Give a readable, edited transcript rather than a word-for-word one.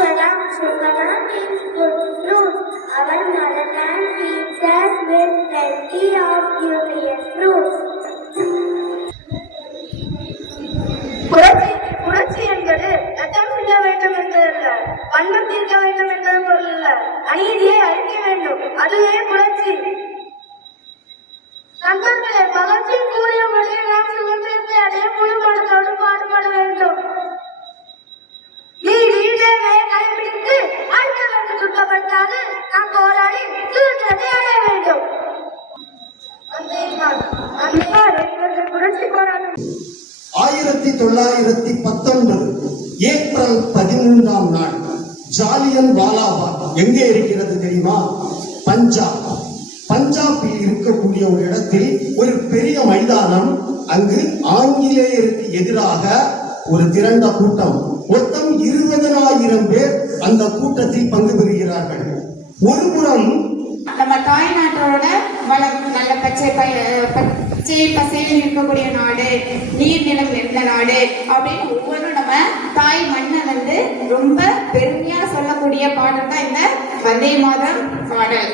Shukana means good fruit. Our motherland feeds us with plenty of nutritious fruits. புரட்சி என்பது ரத்தம் சிந்த வேண்டும் என்பதல்ல, வண்ணம் தீர்க்க வேண்டும் என்பது பொருள் அல்ல. அநீதியை அழிக்க வேண்டும், அதுவே புரட்சி. நண்பர்களே, பகத்சிங் கூறியபடி நாம் சுதந்திரத்தை அடைய முழு மனதோடு பாடுபட வேண்டும். நீ வீடேவை கடைபிடித்து அடுத்தவருக்கு துன்பப்படுத்தாது நாம் போராடி சுதந்திரத்தை அடைய வேண்டும். புரட்சி போராட்டம் 1919 ஏப்ரல் 13ஆம் நாள் ஜாலியன் வாலாபாக் எங்கே இருக்கிறது தெரியுமா? பஞ்சாபில் இருக்கக்கூடிய ஒரு இடத்தில் ஒரு பெரிய மைதானம். அங்கு ஆங்கிலேயருக்கு எதிராக ஒரு திரண்ட கூட்டம், மொத்தம் 20,000 பேர் அந்த கூட்டத்தில் பங்கு பெறுகிறார்கள். ஒருபுறம் நம்ம தாய்நாட்டோட நல்ல பச்சை பசையில் இருக்கக்கூடிய நாடு, நீர்நிலம் இருந்த நாடு அப்படின்னு ஒவ்வொன்றும் நம்ம தாய் மண்ணை ரொம்ப பெருமையா சொல்லக்கூடிய பாடல் தான் இந்த வந்தே மாதரம் பாடல்.